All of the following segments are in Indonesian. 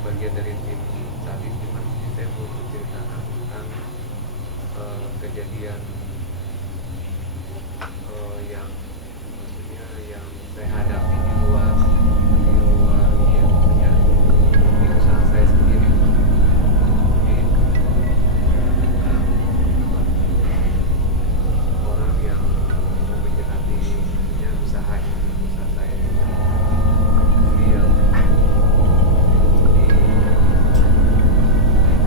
bagian dari tim saat ini, cuman saya mau menceritakan tentang kejadian yang maksudnya yang saya hadapi di luar ya maksudnya di usaha saya sendiri. Jadi tentang orang yang mau menjahati maksudnya usaha saya. Jadi yang di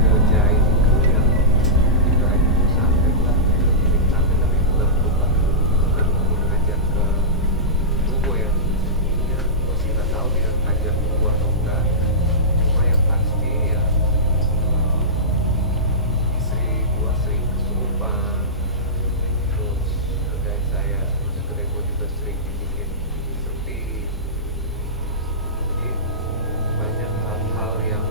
kerjain itu yang ibarat itu santet lah, jadi santet tapi bukan ngajak ke tubuh ya. Maksudnya gue sih nggak tahu dia ngajak tubuh atau enggak, cuma yang pasti ya istri gue sering kesurupan, terus kedai saya, maksudnya kedai gue juga sering dibikin sepi. Jadi banyak hal-hal yang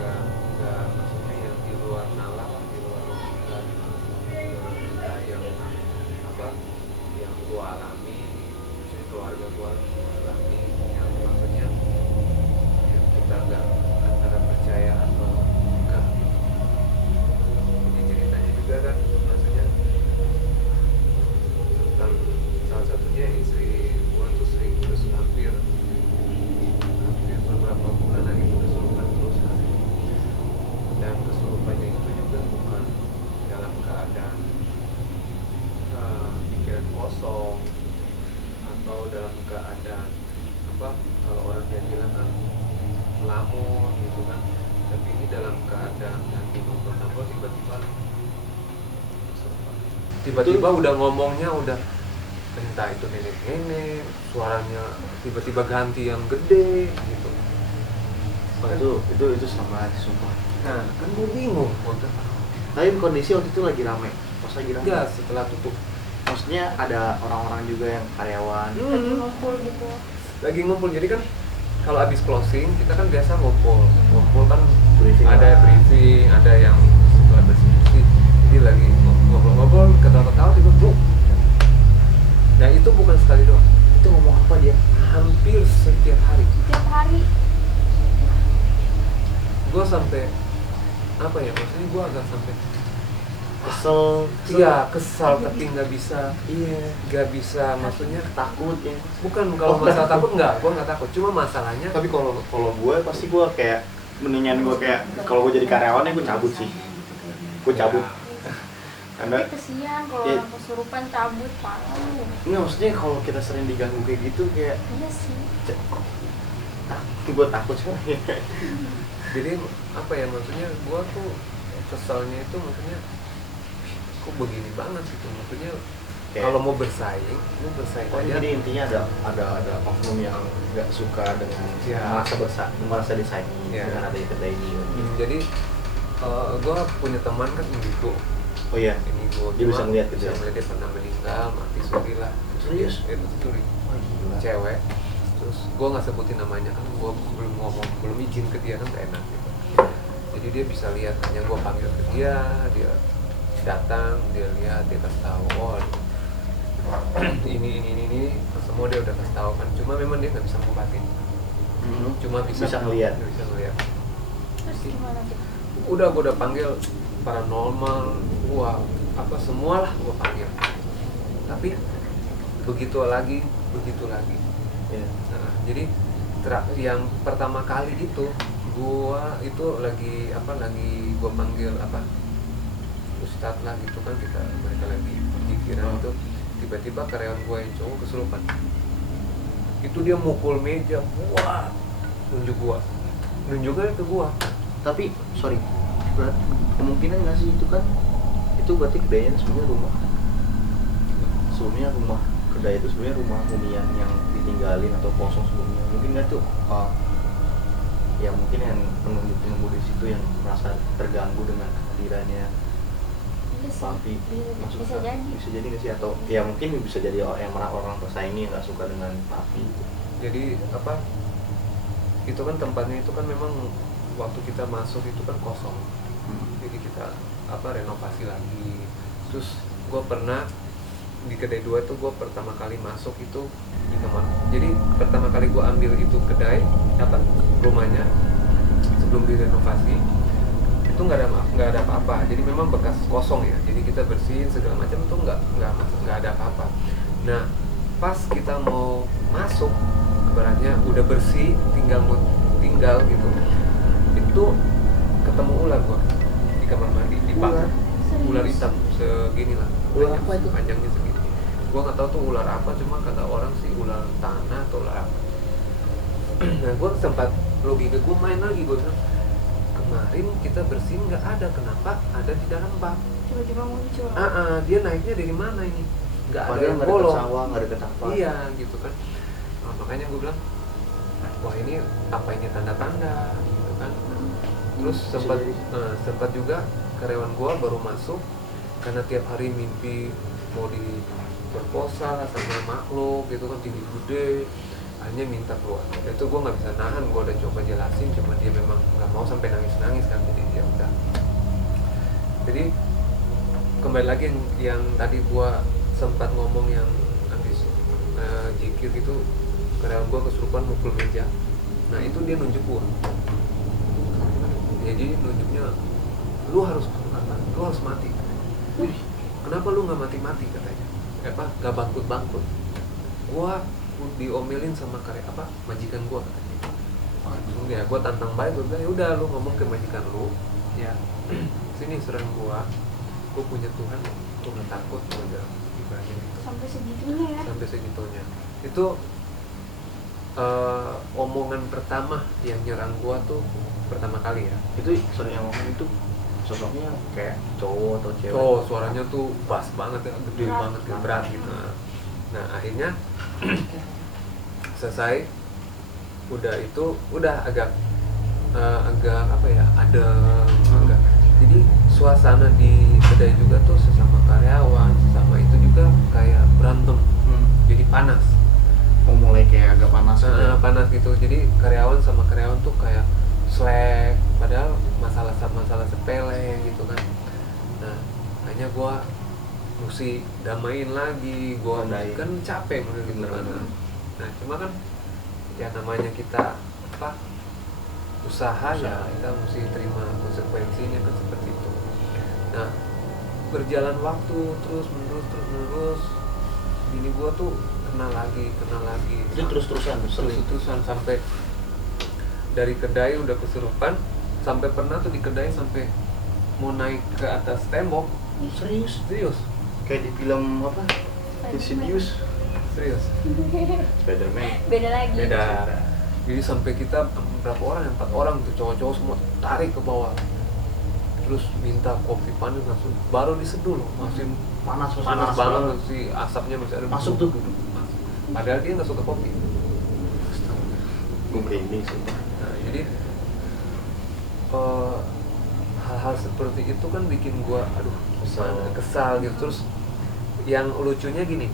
nggak maksudnya yang di luar nalar, di luar logika gitu, di luar kita yang apa yang gua alami, maksudnya keluarga gua alami, yang maksudnya yang kita nggak antara percaya atau enggak. Jadi ceritanya juga kan maksudnya tentang salah satunya istri gua tuh sering terus hampir beberapa bulan lagi kesurupan terus kan. Dan kesurupannya itu juga bukan dalam keadaan pikiran kosong atau dalam keadaan apa, kalau orang yang bilang kan melamun gitu kan, tapi ini dalam keadaan lagi ngobrol-ngobrol tiba-tiba udah ngomongnya udah entah itu nenek-nenek, suaranya tiba-tiba ganti yang gede gitu. Itu sama aja sumpah. Nah kan gue bingung udah. Tapi kondisi waktu itu lagi rame. Pas lagi rame. Enggak, setelah tutup. Maksudnya ada orang-orang juga yang karyawan. Lagi ngumpul gitu. Lagi ngumpul, jadi kan kalau habis closing kita kan biasa ngumpul kan Briefing ada lah. briefing, ada yang setelah bersih, jadi lagi ngobrol-ngobrol, ketawa-ketawa tiba bro. Nah itu bukan sekali doang, Itu ngomong apa dia? hampir setiap hari. Tiap hari. Gue sampai apa ya, maksudnya gue agak sampai Kesel. iya kesal, tapi nggak bisa, maksudnya Takut ya. bukan kalau masalah takut gue nggak takut, cuma masalahnya Tapi kalau gue pasti gue kayak mendingan gue kayak kalau gue jadi karyawannya gue cabut sih. Gue cabut. Karena Tapi kesian kalau Iya. orang kesurupan cabut parah. enggak, maksudnya kalau kita sering diganggu kayak gitu kayak Iya sih. gue takut sebenarnya. jadi apa ya, maksudnya gue tuh kesalnya itu maksudnya kok begini banget gitu, maksudnya Kayak- kalau mau bersaing lu bersaing Oh, aja. jadi intinya ada oknum yang nggak suka dengan Ya. merasa disaingi Ya. dengan adanya kedai ini. Jadi gue punya teman kan indigo. Oh iya. Indigo Dia bisa ngeliat gitu bisa ya? ngeliat dia pernah meninggal, mati suri lah. Serius? Itu suri. Oh, gila. Cewek. Terus gue nggak sebutin namanya kan, gue belum izin ke dia kan, gak enak gitu. Jadi dia bisa lihat, hanya gue panggil ke dia datang, dia lihat, dia kasih tahu, oh ini semua dia udah kasih tahu kan, cuma memang dia nggak bisa ngobatin, cuma bisa ngelihat. bisa ngelihat. Terus gimana tuh? Udah gue udah panggil paranormal, gua apa semua lah gue panggil, tapi begitu lagi. Iya. Nah, jadi yang pertama kali itu gua itu lagi gua panggil ustadz lah gitu kan, mereka lagi pikiran itu, tiba-tiba karyawan gua yang cowok kesurupan. Itu dia mukul meja, wah, nunjuknya ke gua. Tapi sorry, kemungkinan nggak sih itu kan itu berarti kedainya sebenarnya rumah. Sebelumnya rumah kedai itu sebenarnya rumah hunian yang ditinggalin atau kosong sebelumnya. Mungkin nggak tuh? Ya mungkin yang penunggu di situ yang merasa terganggu dengan kehadirannya Iya sih. Papi. Bisa jadi. Bisa jadi nggak sih? Atau ya mungkin bisa jadi orang tersaingi yang nggak suka dengan Papi. Jadi itu kan tempatnya itu kan memang waktu kita masuk itu kan kosong. Jadi kita renovasi lagi. Terus gue pernah di kedai 2 tuh, gue pertama kali masuk itu di kamar. Jadi pertama kali gue ambil itu kedai direnovasi itu nggak ada apa-apa, jadi memang bekas kosong ya, jadi kita bersihin segala macam tuh nggak ada apa-apa. Nah pas kita mau masuk ibaratnya udah bersih, tinggal gitu, itu ketemu ular gua di kamar mandi di bak. Ular hitam segini lah, Ular apa itu? panjangnya segini. Gua nggak tahu tuh ular apa, cuma kata orang sih ular tanah atau ular apa. Nah gua sempat logika gua main lagi, gua bilang kemarin kita bersihin nggak ada, kenapa ada di dalam bak? Tiba-tiba muncul. Dia naiknya dari mana ini? Nggak ada Padahal yang nggak ada bolong. sawah, nggak ada apa. Iya gitu kan. Nah, makanya gue bilang wah ini apa ini tanda-tanda gitu kan. Terus sempat juga karyawan gue baru masuk karena tiap hari mimpi mau diperkosa sama makhluk gitu kan, tinggi gede, hanya minta keluar. Itu gue nggak bisa nahan, gue udah coba jelasin, cuma dia memang nggak mau sampai nangis kan, jadi dia udah. Jadi kembali lagi yang tadi gue sempat ngomong yang habis jikir itu, karyawan gue kesurupan mukul meja. Nah itu dia nunjuk gue, jadi nunjuknya lu harus mati. Kenapa lu nggak mati katanya, nggak bangkut. Gue diomelin sama majikan gue katanya. Ya gue tantang baik, gue bilang ya udah lu ngomong ke majikan lu ya, sini serang gue punya Tuhan, gue nggak takut, gue udah ibaratnya gitu. Sampai segitunya ya. Sampai segitunya. Itu omongan pertama yang nyerang gue tuh pertama kali ya. Itu yang ngomong itu sosoknya kayak cowok atau cewek? Oh suaranya tuh bass banget ya, gede banget kan, berat gitu. Nah akhirnya selesai, udah agak apa ya, agak. Jadi suasana di kedai juga tuh sesama karyawan, sesama itu juga kayak berantem. Jadi panas. Mulai kayak agak panas. Panas gitu. Jadi karyawan sama karyawan tuh kayak slack, padahal masalah sepele gitu kan. Nah hanya gue mesti damain lagi, gue kan capek gitu kan. Nah cuma kan ya namanya kita usaha ya, kita mesti terima konsekuensinya kan, seperti itu. Nah berjalan waktu terus menerus bini gue tuh kenal lagi itu terus-terusan sampai dari kedai udah kesurupan, sampai pernah tuh di kedai sampai mau naik ke atas tembok. Serius kayak di film apa, Insidious. Serius Spider-Man. beda. Jadi sampai kita berapa orang, 4 orang tuh cowok-cowok semua tarik ke bawah, terus minta kopi panas langsung, baru diseduh loh, masih panas banget sih, asapnya masih ada masuk tuh. Padahal dia nggak suka kopi. Gue merinding sih. Nah jadi hal-hal seperti itu kan bikin gua kesal gitu. Terus yang lucunya gini,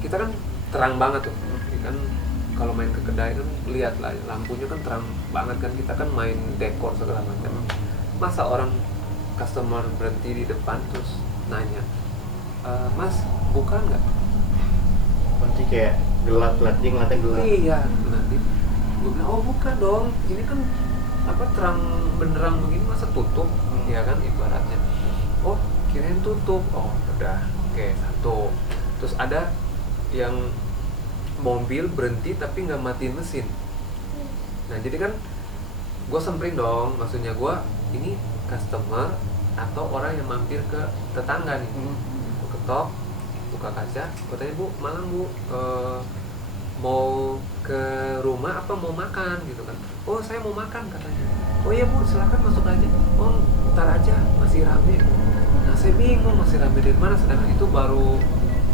kita kan terang banget tuh kan, kalau main ke kedai kan lihat lah lampunya kan terang banget kan, kita kan main dekor segala macam. Masa orang customer berhenti di depan terus nanya, Mas buka nggak? Nanti kayak gelap, dia ngeliatnya gelap. Iya, nanti gue bilang oh buka dong, ini kan terang benderang begini masa tutup, ya kan ibaratnya. Oh kirain tutup. Oh udah, oke, satu. Terus ada yang mobil berhenti tapi nggak matiin mesin. Nah jadi kan gue samperin dong, maksudnya gue ini customer atau orang yang mampir ke tetangga nih. Gue ketok, buka kaca, gue tanya, Bu, malam Bu, mau ke rumah apa mau makan gitu kan. Oh saya mau makan katanya. Oh iya Bu, silakan masuk aja. Oh ntar aja, masih rame. Nah saya bingung masih rame dari mana, sedangkan itu baru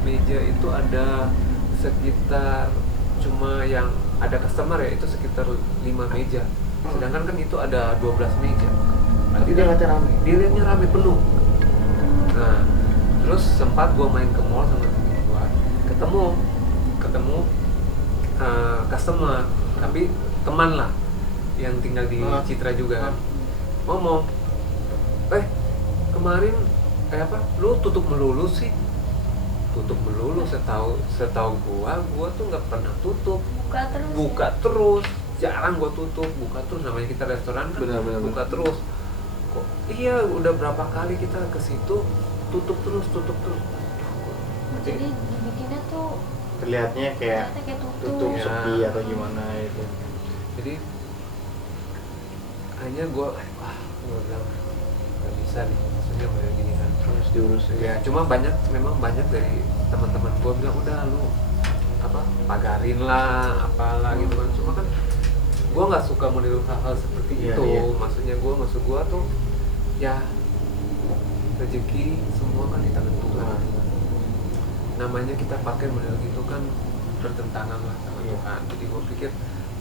meja itu ada sekitar, cuma yang ada customer ya itu sekitar 5 meja, sedangkan kan itu ada 12 meja. Nanti dia ngeliatnya rame. Dia liatnya rame penuh. Nah terus sempat gue main ke mall sama temen gue, ketemu customer, tapi teman lah yang tinggal di Citra juga kan, ngomong, kemarin lu tutup melulu sih. Tutup melulu, setahu gua tuh nggak pernah tutup, buka terus jarang gue tutup, buka terus, namanya kita restoran kan Benar. buka terus. Kok iya udah berapa kali kita ke situ tutup terus. Jadi dibikinnya tuh Terlihatnya kayak ternyata kayak tutup Ya. sepi atau gimana itu. Jadi hanya gue bilang nggak bisa nih, maksudnya kayak gini kan. Harus diurus Ya cuma memang banyak dari teman-teman gue bilang udah lu pagarin lah apalah gitu kan. Cuma kan gue nggak suka meniru hal-hal seperti Iya, itu. iya. Maksud gue tuh ya rezeki semua kan di tangan Tuhan. Namanya kita pakai model gitu kan bertentangan lah sama Iya. Tuhan. Jadi gue pikir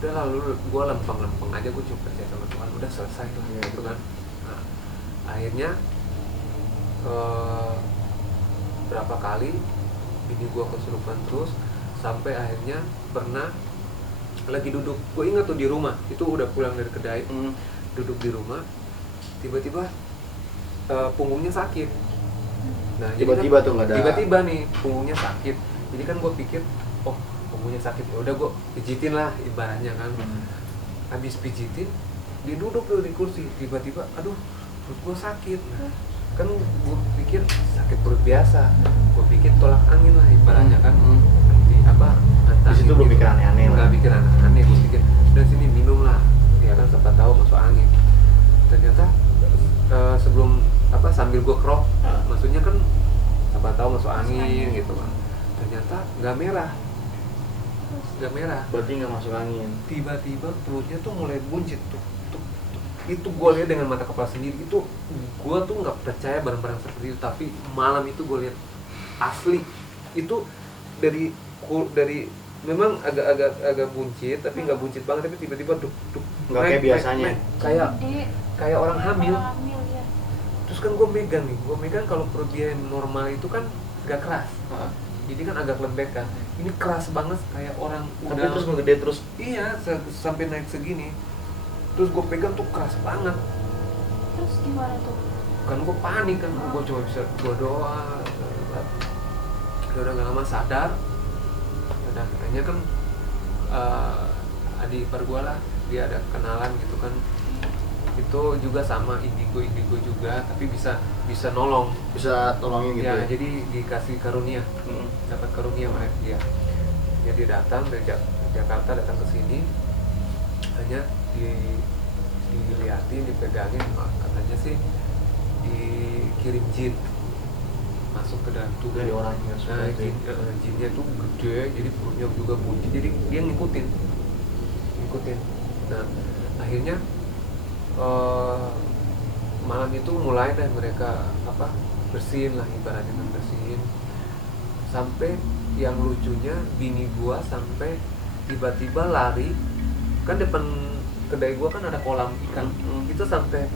udah lalu gue lempeng aja, gue cuma percaya sama Tuhan, udah selesai lah Iya, gitu betul. kan. Nah, akhirnya berapa kali bini gue kesurupan terus, sampai akhirnya pernah lagi duduk, gue ingat tuh di rumah, itu udah pulang dari kedai, duduk di rumah, tiba-tiba punggungnya sakit. Nah, jadi Tiba-tiba kan, tuh nggak ada. tiba-tiba nih punggungnya sakit. Jadi kan gue pikir, oh punggungnya sakit, ya udah gue pijitin lah ibaratnya kan. Habis pijitin, dia duduk tuh di kursi, tiba-tiba, aduh perut gue sakit. Nah, kan gue pikir sakit perut biasa, gue pikir tolak angin lah ibaratnya kan. Di Di situ belum mikir aneh-aneh lah. Nggak mikir aneh-aneh, gue pikir udah sini minum lah, ya kan siapa tahu masuk angin. Ternyata sebelum sambil gue kerok, maksudnya kan siapa tahu masuk angin gitu kan. Ternyata nggak merah. Berarti nggak masuk angin. Tiba-tiba perutnya tuh mulai buncit tuh. Itu gue lihat dengan mata kepala sendiri. Itu gue tuh nggak percaya barang-barang seperti itu, tapi malam itu gue lihat asli. Itu dari memang agak buncit, tapi nggak buncit banget, tapi tiba-tiba duk Nggak kayak biasanya. kayak orang hamil. Ya. Terus kan gue megang kalau perut dia normal itu kan gak keras, jadi kan agak lembek kan. Ini keras banget kayak orang Tapi udah terus menggede terus. iya sampai naik segini. Terus gue pegang tuh keras banget. Terus gimana tuh? Kan gue panik kan, gue cuma bisa doa. Udah gak lama sadar. Udah akhirnya kan adik ipar gue lah, dia ada kenalan gitu kan, itu juga sama indigo juga, tapi bisa nolong, Bisa tolongin gitu ya. jadi dikasih karunia, dapat karunia mereka dia. Jadi datang dari Jakarta datang ke sini, hanya dilihatin, dipegangin, katanya sih dikirim jin masuk ke dalam tubuh Dari orangnya. Nah, jinnya tuh gede, jadi perutnya juga buncit, jadi dia ngikutin. Nah, akhirnya malam itu mulai deh mereka bersihin lah, ibaratnya kan bersihin. Sampai yang lucunya bini gua sampai tiba-tiba lari, kan depan kedai gua kan ada kolam ikan, itu sampai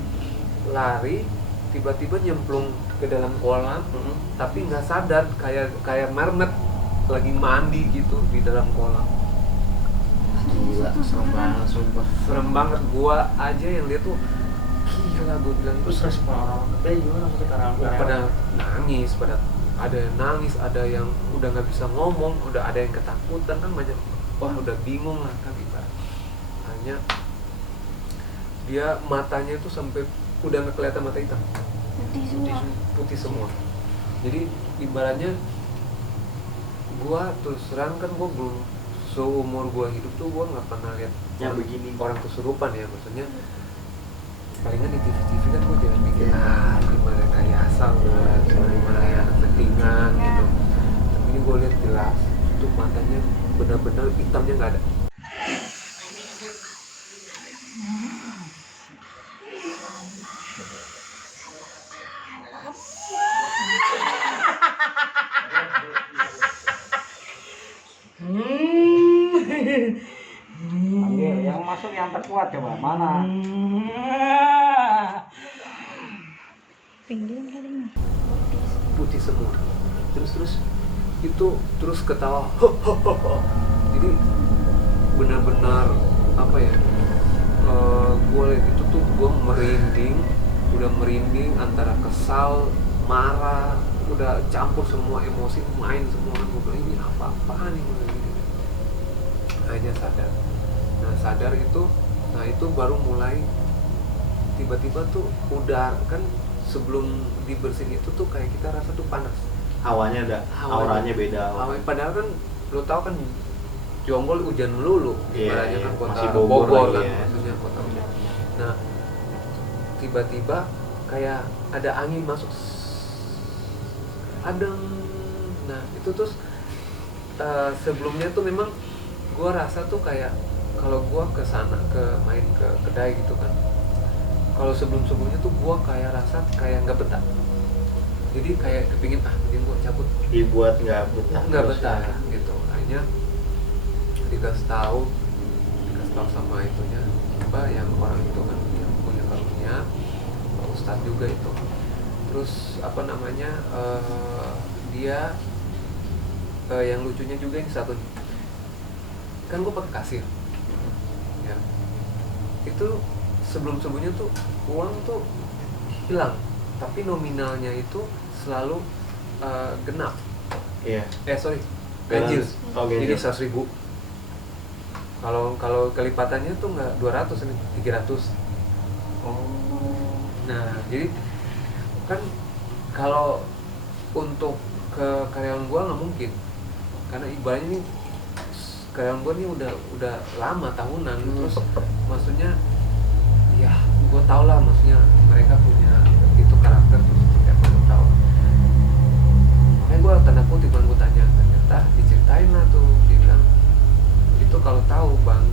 lari tiba-tiba nyemplung ke dalam kolam, tapi nggak sadar, kayak mermaid lagi mandi gitu di dalam kolam. Gila, serem banget sumpah. Serem banget, gua aja yang lihat tuh gila, gua bilang Terus respon orang gimana maksudnya pada nangis, ada yang nangis, ada yang udah nggak bisa ngomong, udah ada yang ketakutan kan, banyak. Wah, udah bingung lah kan ibarat. Hanya dia matanya tuh sampai udah nggak kelihatan mata hitam, putih semua. Jadi ibaratnya gua terus terang kan, gua belum seumur gua hidup tuh gua nggak pernah lihat yang begini. orang kesurupan ya, maksudnya palingan di TV kan gua jangan mikir gimana kayak asal gimana ya settingan gitu. Tapi ini gua lihat jelas itu matanya benar-benar hitamnya nggak ada. Yang masuk yang terkuat coba mana? Putih semua. Terus itu terus ketawa. Jadi benar-benar gue lihat itu tuh gue udah merinding antara kesal, marah, udah campur semua emosi, main semua. Gue bilang ini apa-apaan nih, gue bilang gini. Hanya sadar. Nah sadar itu, nah itu baru mulai tiba-tiba tuh udara kan, sebelum dibersihin itu tuh kayak kita rasa tuh panas. Hawanya ada, auranya beda. Padahal kan lo tau kan Jonggol hujan melulu, ibaratnya kan kota masih Bogor kan, ya. maksudnya kota hujan. Nah tiba-tiba kayak ada angin masuk, adem. Nah itu terus sebelumnya tuh memang gue rasa tuh kayak kalau gue kesana main ke kedai gitu kan, kalau sebelumnya tuh gue kayak rasa kayak nggak betah, jadi kayak kepingin mending gue cabut, dibuat nggak betah ya. Gitu. Akhirnya dikasih tahu sama itunya apa yang orang itu kan yang punya karunia, Pak Ustadz juga itu. Terus apa namanya dia yang lucunya juga ini satu nih, kan gue pakai kasir ya, itu sebelumnya tuh uang tuh hilang tapi nominalnya itu selalu genap. Iya. Ganjil. Jadi Ganjil. 100.000. Kalau kelipatannya tuh nggak 200 ini 300. Nah jadi kan kalau untuk ke karyawan gua nggak mungkin, karena ibaratnya ini karyawan gua nih udah lama tahunan. Terus maksudnya ya gua tau lah, maksudnya mereka punya itu karakter terus seperti apa gua tau. Makanya gua tanda kutip kan gua tanya, ternyata diceritain lah tuh, dia bilang itu kalau tahu bang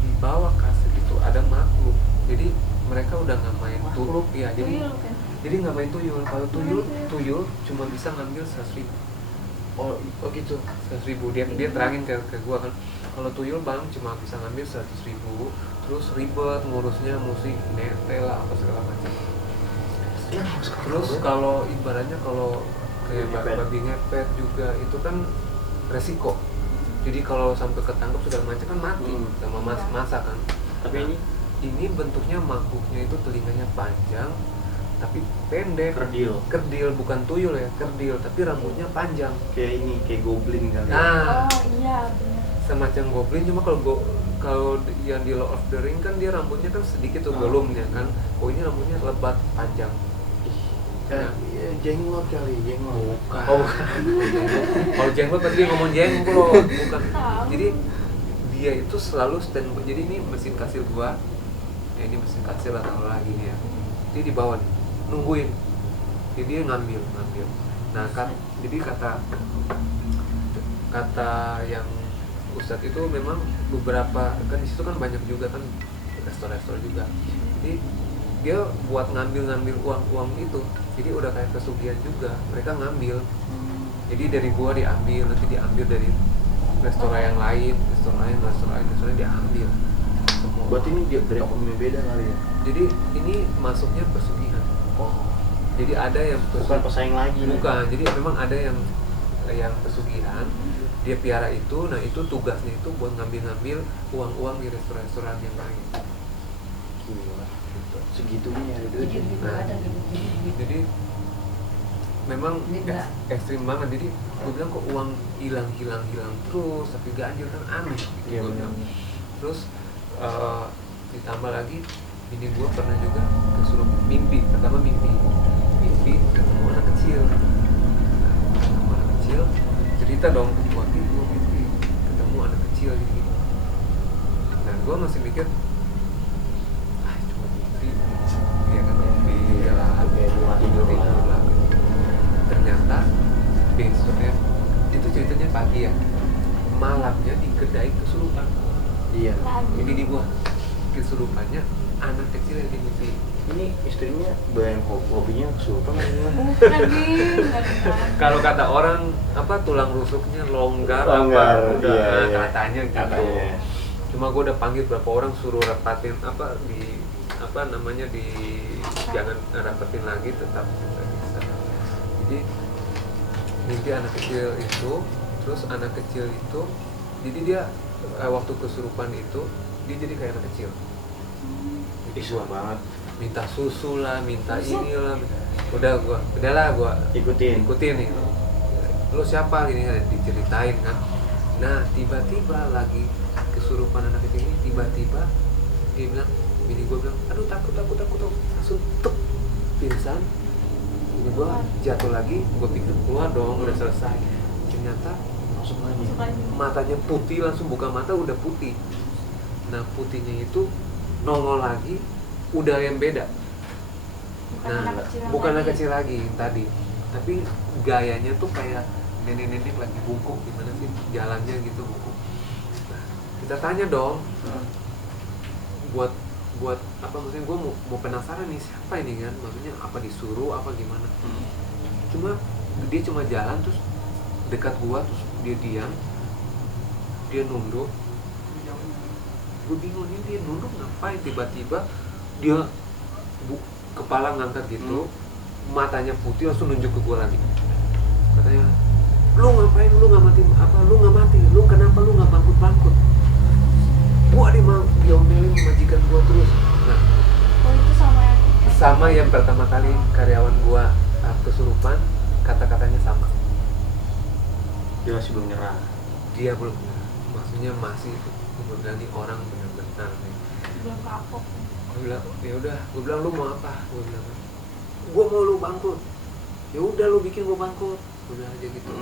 di bawah kasir itu ada makhluk, jadi mereka udah nggak main tuyul ya, Tuyul kan? jadi nggak main tuyul. Kalau tuyul cuma bisa ngambil 100.000. Oh gitu, 100.000. Dia terangin ke gua kan, kalau tuyul bang cuma bisa ngambil 100.000, terus ribet ngurusnya, mesti netel lah apa segala macam. Terus kalau ibaratnya kalau kayak babi ngepet juga itu kan resiko. Jadi kalau sampai ketangkep segala macam kan mati sama masa kan. Tapi ini bentuknya makhluknya itu telinganya panjang tapi pendek. Kerdil bukan tuyul ya, kerdil tapi rambutnya panjang. Kayak goblin kali. Nah, Oh iya benar. semacam goblin, cuma kalau yang di Lord of the Ring kan dia rambutnya kan sedikit tuh volumenya kan. Oh ini rambutnya lebat panjang. Jenglot kali, jenglot. Bukan. Kalau jenglot pasti ngomong jenglot, bukan. Jadi dia itu selalu stand. Jadi ini mesin kasir gua. Ya ini mesin kasir lah kalau lagi nih ya. Dia di bawah nih, nungguin. Jadi dia ngambil. Nah, jadi kata yang Ustadz itu memang beberapa kan di situ kan banyak juga kan restoran juga. Jadi dia buat ngambil uang itu, jadi udah kayak pesugihan juga, mereka ngambil. Jadi dari gua diambil, nanti diambil dari restoran yang lain, restoran diambil semua. Berarti ini dia dari ekonomi beda kali ya? Jadi ini masuknya pesugihan. Jadi ada yang bukan pesaing lagi. Bukan, jadi memang ada yang pesugihan, dia piara itu. Nah itu tugasnya itu buat ngambil uang di restoran yang lain. Gila, segitunya ya duit. Nah, jadi memang ekstrim banget. Jadi gue bilang kok uang hilang terus tapi ganjil kan aneh gitu. Iya, Bilang. Terus ditambah lagi ini gue pernah juga kesurupan mimpi ketemu anak kecil. Ketemu anak kecil cerita dong ke gue mimpi ketemu anak kecil gitu. Nah gue masih mikir cuma mimpi ya kan, mimpi lah tidur lah. Ternyata besoknya itu ceritanya pagi ya, malamnya di kedai kesurupan. Iya. Ini di gua kesurupannya anak kecil yang dimimpi. Ini istrinya bayang hobinya kesurupan apa gimana? Bukan Kalau kata orang apa tulang rusuknya longgar Longgar, apa udah iya. katanya gitu. Katanya. Cuma gua udah panggil berapa orang suruh rapatin apa di apa namanya di jangan rapatin lagi, tetap nggak bisa. Jadi mimpi anak kecil itu, terus anak kecil itu jadi dia waktu kesurupan itu dia jadi kayak anak kecil. Susah banget. Minta susu lah, minta inilah. Udahlah gua ikutin nih. Lu siapa gini diceritain kan. Nah, tiba-tiba lagi kesurupan anak kecil ini, tiba-tiba dia bilang, bini gue bilang, aduh takut, langsung tep pingsan. Bini gue jatuh lagi, gue pikir keluar dong, udah selesai. Ternyata Masuk lagi. Masuk lagi. matanya putih, langsung buka mata udah putih. Nah putihnya itu nongol lagi, udah yang beda. Bukan Nah, anak kecil bukan anak lagi. kecil lagi yang tadi, tapi gayanya tuh kayak nenek-nenek lagi bungkuk, gimana sih jalannya gitu bungkuk. Nah, kita tanya dong, buat apa, maksudnya gue mau penasaran nih siapa ini kan, maksudnya apa disuruh apa gimana. Cuma dia cuma jalan terus dekat gua, terus dia diam, dia nunduk. Gue bingung ini dia nunduk ngapain, tiba-tiba dia kepala ngangkat gitu, matanya putih, langsung nunjuk ke gua lagi. Katanya, lu ngapain, lu nggak mati apa, lu nggak mati, lu kenapa lu nggak bangkut. Gua diomelin majikan gua terus. Nah, Oh itu sama yang pertama kali karyawan gua kesurupan, kata-katanya sama. Dia masih belum nyerah. Dia belum, maksudnya masih kemudian nih orang benar-benar nih. belum kapok. Gue bilang, ya udah, gue bilang lu mau apa? Gue bilang, gue mau lu bangkrut. Ya udah lu bikin gue bangkrut. Udah aja gitu.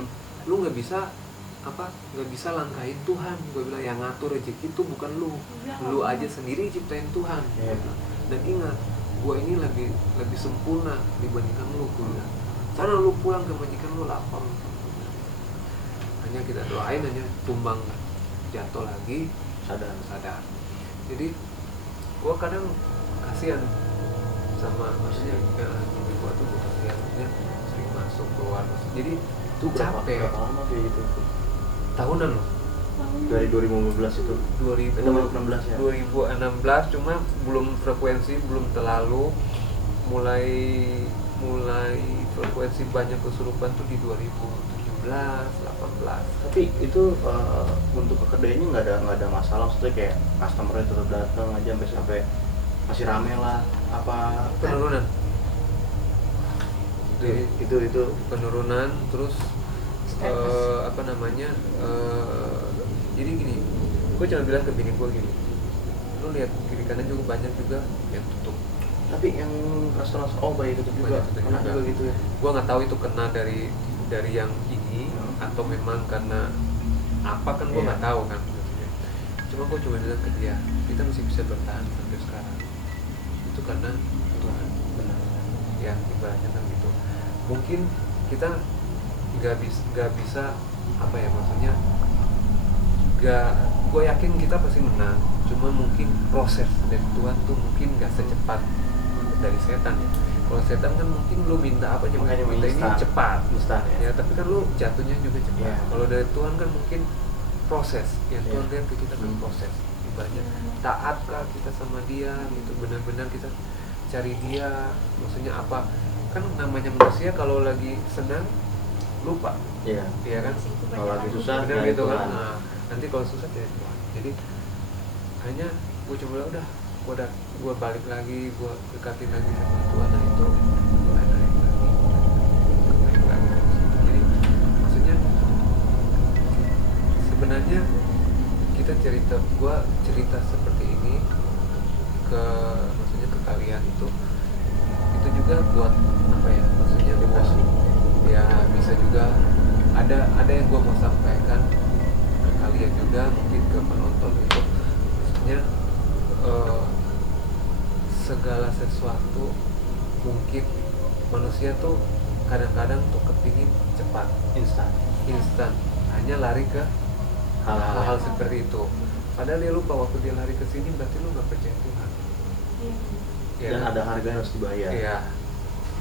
Lu nggak bisa nggak bisa langkahin Tuhan. Gue bilang yang ngatur rezeki itu bukan lu. Lu aja sendiri ciptain Tuhan. Yeah. Dan ingat, gue ini lebih sempurna dibandingkan lu. Gue bilang, sana lu pulang ke majikan lu lapang. Hanya kita doain aja tumbang jatuh lagi sadar. Jadi gua kadang kasihan sama, maksudnya jadi gua tuh kasihan, maksudnya sering masuk keluar masuk. Jadi Itu capek. berapa lama kayak gitu? Tahunan loh. Dari 2015 itu. 2016 ya. 2016, cuma belum frekuensi, belum terlalu mulai frekuensi banyak kesurupan tuh di 2017, 18. Tapi itu untuk kekedainya nggak ada masalah, maksudnya kayak customer tetap datang aja sampai masih rame lah apa Penurunan. Jadi itu penurunan, terus apa namanya, jadi gini, gue cuma bilang ke bini gue gini, lu lihat kiri kanan juga banyak juga yang tutup. tapi yang restoran baik itu juga Banyak tutup pernah juga gitu ya. Gue nggak tahu itu kena dari yang ini atau memang karena apa, kan gue nggak tahu kan. Cuma gue cuma bilang ke dia, kita masih bisa bertahan sampai sekarang itu karena Tuhan. Benar. Ya ibaratnya kan gitu. Mungkin kita nggak bisa apa ya, maksudnya gue yakin kita pasti menang, cuma mungkin proses dari Tuhan tuh mungkin nggak secepat dari setan ya. Kalau setan kan mungkin lu minta apa aja, Makanya minta ini instan. cepat Instan ya. ya, tapi kan lu jatuhnya juga cepat. Iya. Kalau dari Tuhan kan mungkin proses yang Tuhan Iya. lihat ke kita kan proses. Ibaratnya taatkah kita sama dia gitu, benar-benar kita cari dia, maksudnya apa, kan namanya manusia kalau lagi senang lupa, Iya. iya kan, Kalau lagi susah benar cari gitu kan. Tuhan. Nah, nanti kalau susah cari Tuhan. Jadi hanya gue coba udah gue balik lagi, gue dekatin lagi sama Tuhan. Nah itu mulai naik lagi. Jadi maksudnya sebenarnya gue cerita seperti ini maksudnya ke kalian itu juga buat apa ya, maksudnya buat ya bisa juga ada yang gue mau sampaikan ke kalian juga, mungkin ke penonton itu, maksudnya segala sesuatu mungkin manusia tuh kadang-kadang tuh kepingin cepat, instan, hanya lari ke hal-hal seperti itu. Padahal dia lupa waktu dia lari ke sini berarti lu nggak percaya Tuhan. Ya, Dan ada harga yang harus dibayar. Iya.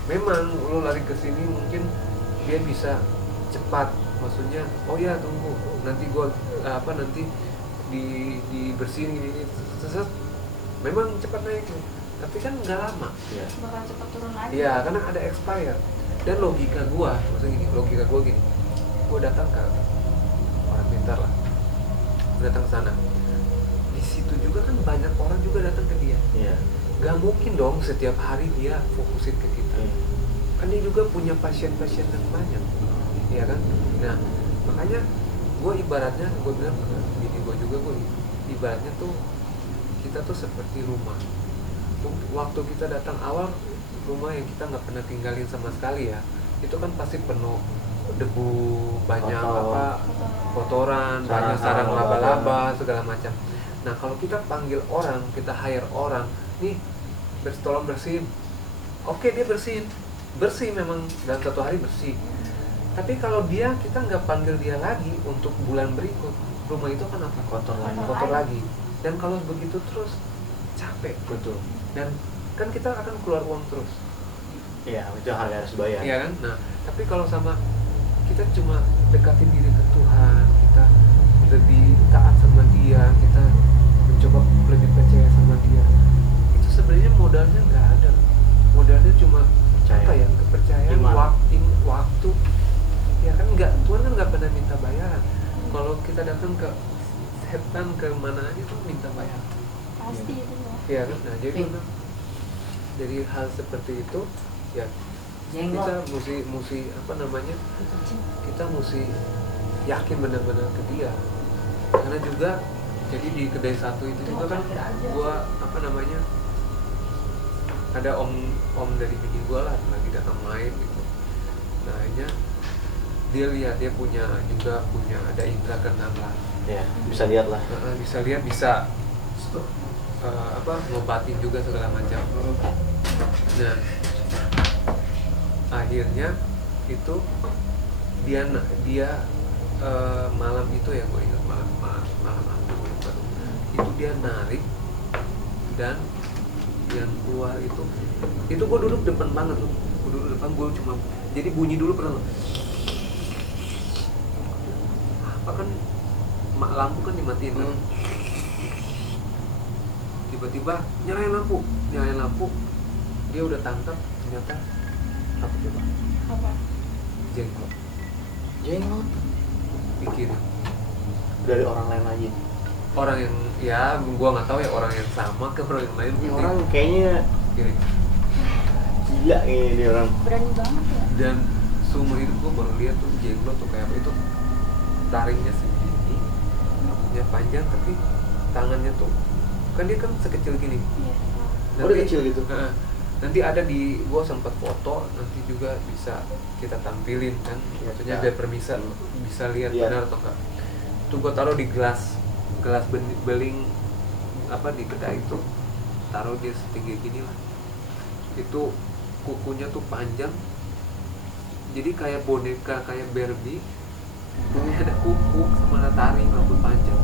Memang lu lari ke sini mungkin dia bisa cepat, maksudnya oh ya tunggu nanti gua nanti dibersihin ini seset, memang cepat naik, tapi kan nggak lama. Iya. Bakal cepat turun lagi. Iya, karena ada expire. Dan logika gua gini, gua datang ke orang pintar lah, datang ke sana. Di situ juga kan banyak orang juga datang ke dia. Iya. Gak mungkin dong setiap hari dia fokusin ke kita. Kan dia juga punya pasien-pasien yang banyak, ya kan? Nah, makanya gue ibaratnya gue bilang ke bini gue juga, ibaratnya tuh kita tuh seperti rumah. Waktu kita datang awal rumah yang kita nggak pernah tinggalin sama sekali ya, itu kan pasti penuh debu, banyak apa kotoran, banyak sarang laba-laba segala macam. Nah kalau kita panggil orang, kita hire orang, nih tolong bersihin, oke dia bersih memang dalam 1 hari bersih. Tapi kalau kita nggak panggil dia lagi untuk bulan berikut, rumah itu akan apa? Kotor lagi. Dan kalau begitu terus capek. Betul. Dan kan kita akan keluar uang terus. Iya, itu harga harus bayar. Iya kan? Nah, tapi kalau sama kita cuma dekatin diri ke Tuhan, kita lebih taat sama Dia, kita mencoba lebih percaya sama Dia. Itu sebenarnya modalnya nggak ada. Modalnya cuma apa ya? Kepercayaan, waktu. Ya kan nggak, Tuhan kan nggak pernah minta bayaran. Kalau kita datang ke setan ke mana aja tuh minta bayaran. Pasti itu loh. Iya kan? Nah, jadi memang dari hal seperti itu ya kita mesti apa namanya, kita mesti yakin benar-benar ke Dia. Karena juga jadi di kedai satu itu juga kan gua apa namanya, ada om dari bini gua lah lagi datang main gitu. Nah akhirnya dia lihat, dia punya ada indra keenam lah ya, bisa lihat lah. Bisa lihat, bisa ngobatin juga segala macam. Nah akhirnya itu dia malam itu ya, gue ingat malam aku lupa tuh. Itu dia narik, dan yang keluar itu gue duduk depan banget tuh, gue cuma jadi bunyi dulu pernah apa kan, lampu kan dimatiin kan. Tiba-tiba nyalain lampu, dia udah tangkap, ternyata apa coba? Apa? Jenggot dikirim dari orang lain lagi. Orang yang ya gua nggak tahu ya, orang yang sama ke orang yang lain. Ini orang kayaknya kirim. Gila kayaknya dia orang. Berani banget ya. Dan seumur hidup gua baru lihat tuh jenggot tuh kayak apa. Itu taringnya segini, rambutnya panjang, tapi tangannya tuh kan dia kan sekecil gini. Iya. Udah kecil gitu. Nanti ada di gua sempat foto, nanti juga bisa kita tampilin kan, maksudnya biar permisa bisa lihat benar atau enggak. Itu gua taruh di gelas beling apa di kedai itu, taruh dia setinggi gini lah. Itu kukunya tuh panjang, jadi kayak boneka, kayak Barbie. Ini ada kuku sama ada taring, rambut panjang.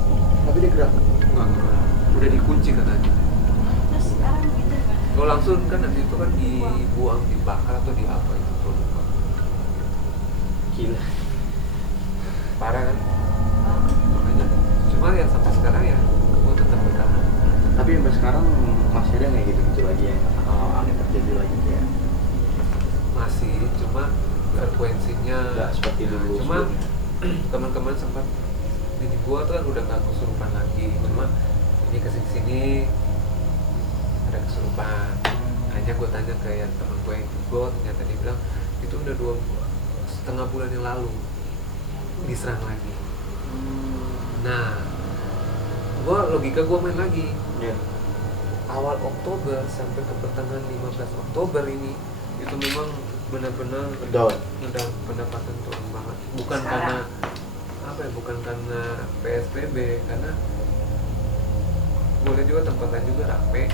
Tapi dia gerak. Enggak, udah dikunci katanya. Terus sekarang gitu kan. Lo langsung kan nanti itu kan dibuang, dibakar atau di apa itu tuh, lupa. Gila. Parah kan? Makanya cuma ya sampai sekarang ya gue tetap bertahan. Tapi sampai sekarang masih ada nggak gitu lagi yang hal aneh terjadi lagi kayak? Masih, cuma frekuensinya nggak seperti dulu. Cuma teman-teman sempat jadi gue tuh kan udah gak kesurupan lagi, cuma ini kesini ada kesurupan. Hanya gue tanya ke yang teman gue yang gue, ternyata dia bilang itu udah 2,5 bulan yang lalu diserang lagi. Nah logika gue main lagi. Awal Oktober sampai ke pertengahan 15 Oktober ini itu memang benar-benar pendapatan turun banget. Bukan karena apa ya, bukan karena PSBB, karena boleh juga tempat lain juga rame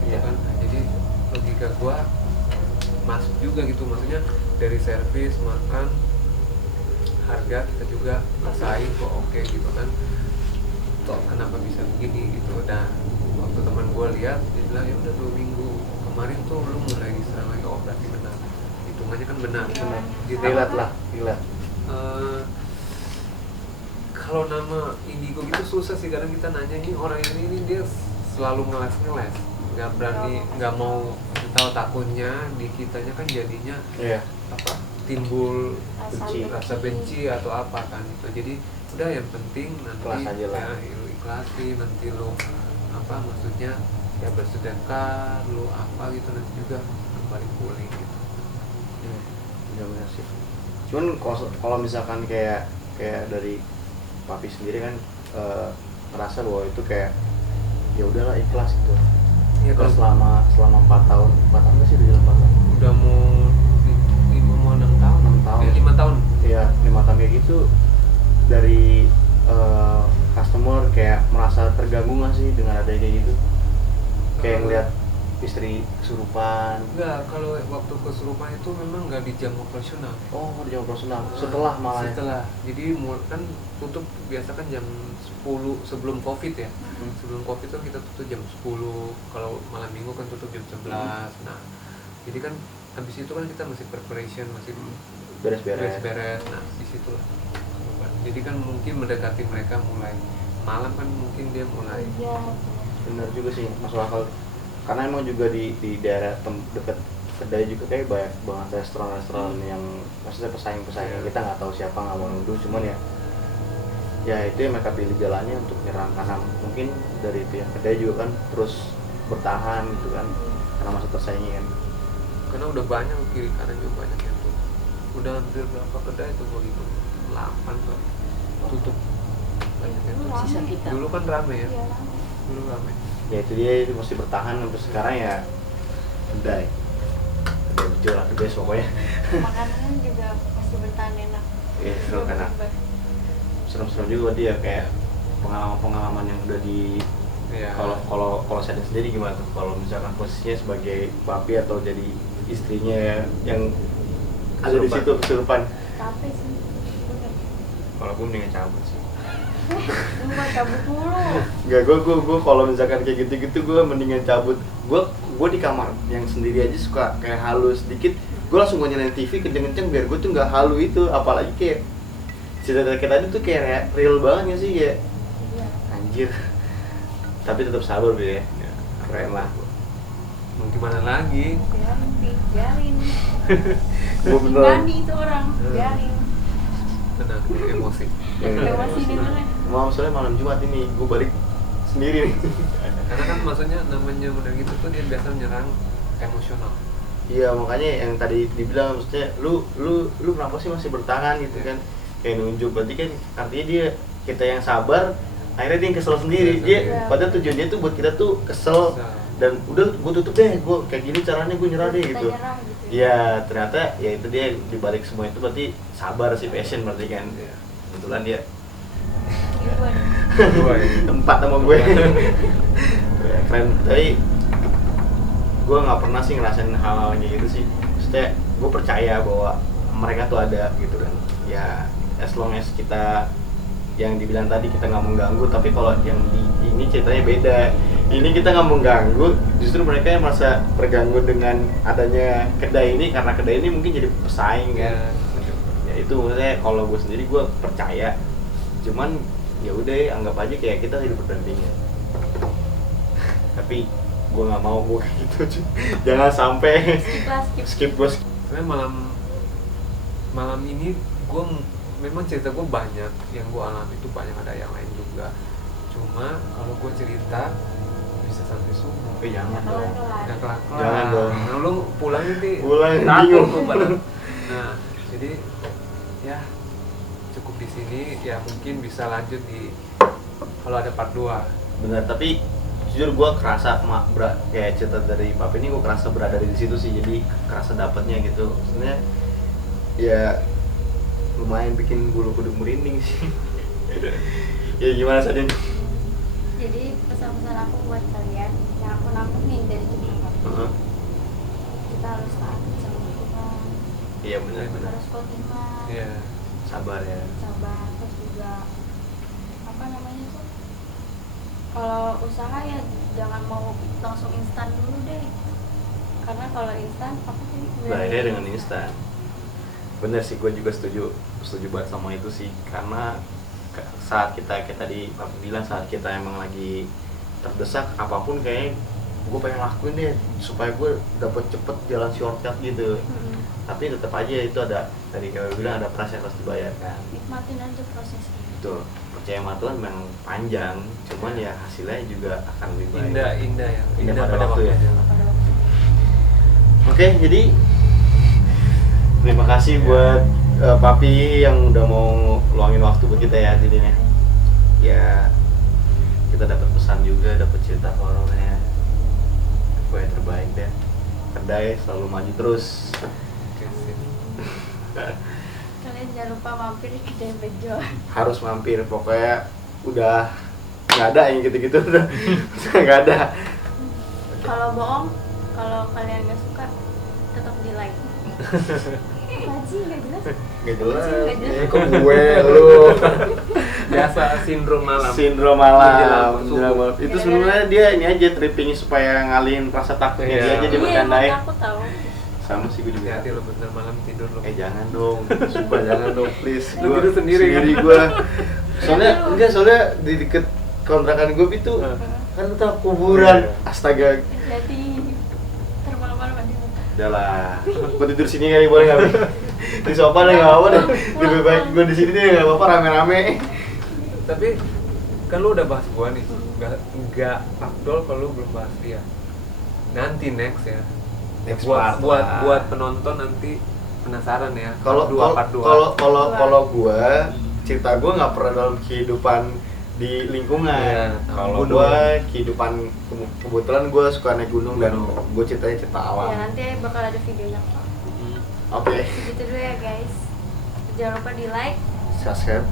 gitu kan. Nah, jadi logika gua masuk juga gitu, maksudnya dari servis, makan, harga kita juga bersaing kok oke gitu kan. Toh kenapa bisa begini gitu. Dan waktu teman gua lihat, dia bilang ya udah 2 minggu kemarin tuh lu mulai diserang lagi. Oh berarti benar, hitungannya kan benar. Dilihat lah, gila. Kalau nama indigo gitu susah sih, kadang kita nanya ini orang ini dia selalu ngeles, nggak berani, nggak mau tahu, takutnya di kitanya kan jadinya apa timbul rasa benci atau apa kan itu. Jadi udah yang penting nanti ya lu ikhlasin, nanti lu apa maksudnya ya bersedekah, lu apa gitu, nanti juga kembali pulih gitu. Benar sih. Cuman kalau misalkan kayak dari papi sendiri kan ngerasa bahwa itu kayak ya udahlah ikhlas gitu. Ya Terus kalau selama 4 tahun nggak sih, udah jalan 4 tahun? udah mau 6 tahun. 6 tahun. 5 tahun. Iya, 5 tahun kayak gitu. Dari customer kayak merasa terganggu nggak sih dengan adanya kayak gitu? Kayak ngeliat istri kesurupan. Enggak, kalau waktu kesurupan itu memang nggak di jam operasional. Oh, di jam operasional. Setelah malah. Ya? Setelah. Jadi kan tutup biasa kan jam 10 sebelum Covid ya. Sebelum Covid tuh kita tutup jam 10. Kalau malam Minggu kan tutup jam 11. Nah, jadi kan habis itu kan kita masih preparation, masih beres-beres. Nah, disitulah. Jadi kan mungkin mendekati mereka mulai malam kan mungkin dia mulai. Iya. Benar juga sih, masuk akal. Karena emang juga di daerah dekat kedai juga kayak banyak banget restoran yang maksudnya pesaing-pesaing. Kita nggak tahu siapa, nggak mau nuduh, cuman ya itu yang mereka pilih jalannya untuk nyerang, karena mungkin dari pihak kedai juga kan terus bertahan gitu kan, karena masih tersaingi kan. Karena udah banyak kiri kanan juga banyak yang tutup. Udah hampir berapa kedai tuh, gue hitung 8 kali tutup. Banyak yang tutup. Sisa kita. Dulu kan rame ya. Iya, rame. Dulu rame. Ya itu dia, itu mesti bertahan sampai sekarang ya. Kedai betul lah, the best pokoknya. Makanan juga masih bertahan enak. Iya, seru kan. Serem-serem juga dia kayak pengalaman yang udah di. Iya. Kalau saya sendiri gimana tuh? Kalau misalkan posisinya sebagai papi atau jadi istrinya yang ada di situ kesurupan. Capek sih. Bener. Kalau gue mendingan cabut sih. Lu mah cabut mulu. Enggak, gue kalau misalkan kayak gitu-gitu gue mendingan cabut. Gue di kamar yang sendiri aja suka kayak halu sedikit. Gue langsung gue nyalain TV kenceng-kenceng biar gue tuh nggak halu itu. Apalagi kayak cerita kayak tadi tuh kayak real banget gak sih, kayak Iya. anjir. Tapi tetap sabar ya. Keren lah. Mau gimana lagi? Biarin. Gue bener. Bani itu orang, biarin. Tenang, emosi. Emosi dengernya. Soalnya malam Jumat ini gue balik sendiri nih. Karena kan maksudnya namanya udah gitu tuh dia biasa menyerang emosional. Iya, makanya yang tadi dibilang maksudnya lu kenapa sih masih bertahan gitu kan, kayak nunjuk. Berarti kan artinya kita yang sabar, akhirnya dia yang kesel sendiri. Dia padahal tujuannya tuh buat kita tuh kesel dan udah gue tutup deh, gue kayak gini caranya gue nyerah deh gitu. Iya, ternyata ya itu dia dibalik semua itu berarti sabar sih, passion berarti kan. Kebetulan dia tempat sama gue. Keren, tapi gue nggak pernah sih ngerasain hal-hal kayak gitu sih. Maksudnya gue percaya bahwa mereka tuh ada gitu kan. Ya as long as kita yang dibilang tadi kita nggak mengganggu, tapi kalau yang ini ceritanya beda. Ini kita nggak mengganggu, justru mereka yang merasa terganggu dengan adanya kedai ini, karena kedai ini mungkin jadi pesaing kan. Ya itu maksudnya kalau gue sendiri gue percaya. Cuman ya udah anggap aja kayak kita hidup berdampingan. Tapi gue nggak mau gue kayak gitu. Jangan sampai skip gue. Sebenarnya malam ini gue memang cerita gue banyak yang gue alami itu, banyak ada yang lain juga. Cuma kalau gue cerita bisa sampai subuh. Jangan dong. Nggak kelar. Jangan dong. Nah, lu pulang nanti bingung. takut pada. Nah, jadi ya cukup di sini, ya mungkin bisa lanjut di kalau ada part 2. Bener, tapi jujur gue kerasa kayak cerita dari Papi ini gue kerasa berada di situ sih, jadi kerasa dapatnya gitu. Sebenarnya ya lumayan bikin bulu kuduk merinding sih. Ya gimana Sadin? Jadi pesan-pesan aku buat kalian yang aku nangkep nih dari cerita kamu, kita harus taat sama Tuhan. Iya benar. Harus kuat iman. Iya. Sabar ya. Sabar, terus juga apa namanya tuh, kalau usaha ya jangan mau langsung instan dulu deh, karena kalau instan apa sih Beda dengan instan. Bener sih, gue juga setuju banget sama itu sih, karena saat kita tadi Papi bilang, saat kita emang lagi terdesak apapun, kayaknya gue pengen lakuin deh supaya gue dapet cepet jalan shortcut gitu. Tapi tetap aja itu ada, tadi kayak bilang, ada price yang harus dibayarkan. Nikmatin aja prosesnya. Betul, percaya sama Tuhan memang panjang, cuman ya hasilnya juga akan lebih baik. Indah pada waktu ya. Pada waktu Oke, jadi terima kasih buat Papi yang udah mau luangin waktu buat kita ya di sini. Ya kita dapat pesan juga, dapat cerita horornya. Pokoknya terbaik deh. Kedai selalu maju terus. Oke, sip. Kalian jangan lupa mampir di kedai bejo. Harus mampir, pokoknya udah nggak ada yang gitu-gitu udah nggak ada. Kalau bohong, kalau kalian nggak suka, tetap di like. Haji nggak jelas. Nggak jelas. Nggak jelas. Kok gue lu Biasa sindrom malam. sindrom malam. Menjelang Menjelang subuh. malam. Itu sebenarnya dia ini aja tripping supaya ngalihin rasa takutnya dia Iya. aja di Iya, bercandai. emang aku tahu. Sama sih gue juga. Hati-hati lo bener malam tidur lo. Jangan dong, sumpah jangan dong, please. Lu Gua tidur sendiri kan? gua. Soalnya di deket kontrakan gue itu kan tuh kuburan. Iya. Astaga, Jadi termalam-malam ada. udah lah. Gua tidur sini kali boleh nggak? Di sofa deh nggak apa-apa deh. Lebih baik gua di sini deh nggak apa-apa rame-rame. Tapi kan lu udah bahas gua nih. Nggak afdol kalau lu belum bahas dia. Nanti next ya. Next buat part lah. buat penonton nanti penasaran ya. Kalau part dua. kalau gua cerita gua nggak pernah dalam kehidupan di lingkungan. Iya, Kalau gunung. gua kehidupan kebetulan gua suka naik gunung dan Gunung. gua ceritanya cerita alam. Ya nanti bakal ada videonya kok. Hmm. Oke. Segitu dulu ya guys. Jangan lupa di like, Subscribe,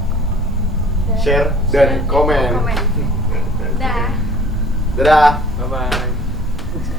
dan share, dan komen. Dah. Dadah. Bye bye.